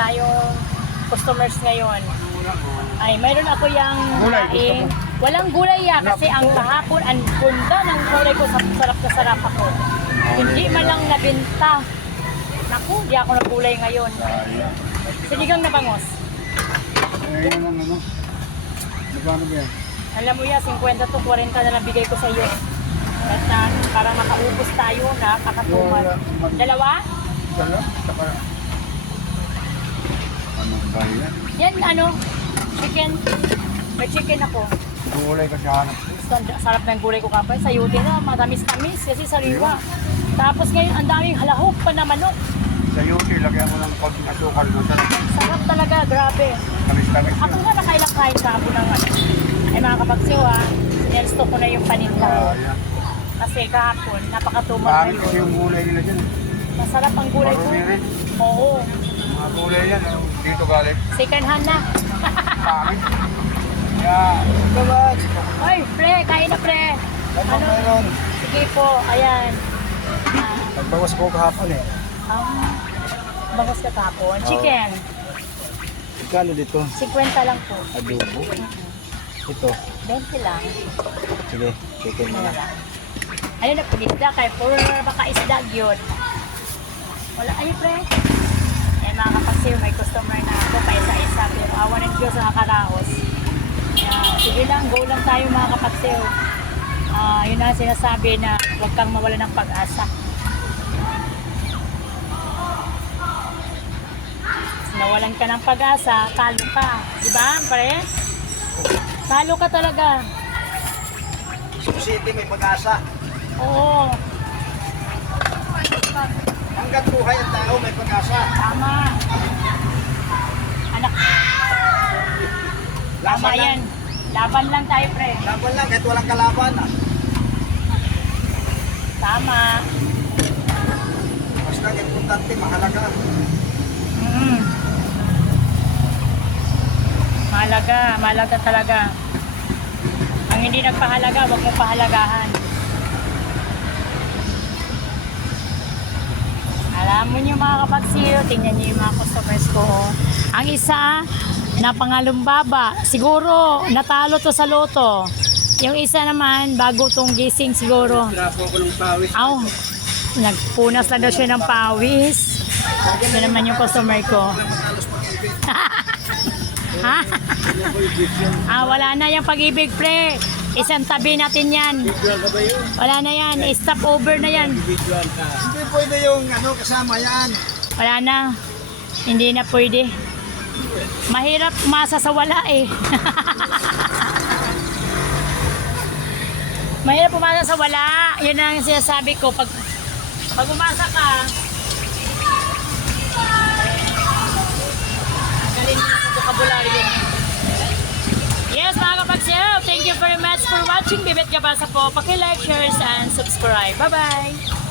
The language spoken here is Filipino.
tayong customers ngayon. Ay, mayroon ako yung kain. Walang gulay ya kasi ang kahapon, ang gunda ng gulay ko, sa- sarap na sarap ako. Hindi man lang nabinta. Naku, di ako nagulay ngayon. Sinigang na bangos. Eh, yan ang ano. Magkano ba yan? Alam mo ya, 50 to 40 na lang bigay ko sa iyo. At na, para makaubos tayo na kakatuman. Wala, man- Dalawa? Yan? Ano, chicken. May chicken ako. Gulay ka sa hanap. Sarap ng gulay ko kapay. Sayuti na, matamis-tamis kasi sariwa. Tapos ngayon, ang daming halahok pa na manok. Sa yuti, lagyan mo ng konting asukal doon sa Sarap talaga, grabe. tamis-tamis Ako na nakailang kain ka ako ng ano. Ay mga kapagsiw ha, sinelsto ko na yung paninda. Sayang. Kasi kahapon, napakatumang Pangit na kasi yung gulay nila dyan. Masarap ang gulay ko. Oo, Mga gulay yan, ano, dito galing. second hand na. Pangit. Kaya, ito ba? Ay, pre, kain na pre. Ano Ano? meron? Sige po, ayan. Nagbawas ko kahapon eh. um, bangos ka kapon. Chicken, Ikano dito? 50 lang po. Adobo. Ito. 20 lang. Sige, chicken Ano lang. Ayun na, pulisda kay puro na baka isda yun. Wala, ayun pre. Eh mga kapagsiw, may customer na ako pa isa-isa. Pero awa ng Diyos sa nakaraos. Kaya, sige lang, go lang tayo mga kapagsiw. Ah, yun na sinasabi na huwag kang mawala ng pag-asa. Nawalan ka ng pag-asa, talo ka. Di ba, pre? Talo ka talaga. City may pag-asa. Oo, Hanggat buhay ang tao may pag-asa. tama. Anak, tama Laban lang. yan. Laban lang tayo, pre. Laban lang kahit walang kalaban. Tama. Basta ang importante, mahalaga. Mm. Mahalaga, mahalaga talaga. Ang hindi nagpahalaga, huwag mo pahalagahan. Alam mo niyo mga kapagsiyo, tingnan niyo yung mga customers ko. oh. Ang isa, na pangalumbaba. Siguro, natalo to sa loto. Yung isa naman, bago tong gising siguro. Trapo ko ng pawis. Aw, nagpunas na daw siya ng pawis. Ito naman yung customer ko. ha? ah, wala na yung pag-ibig, pre. Isang tabi natin yan. Wala na yan. Stop over na yan. Hindi pwede yung ano, kasama yan. Wala na. Hindi na pwede. Mahirap masa sa wala eh. Mahirap umasa sa wala. Yun ang sinasabi ko. Pag, pag umasa ka, watching Bibit Gabasa po. Paki-like, share, and subscribe. Bye-bye!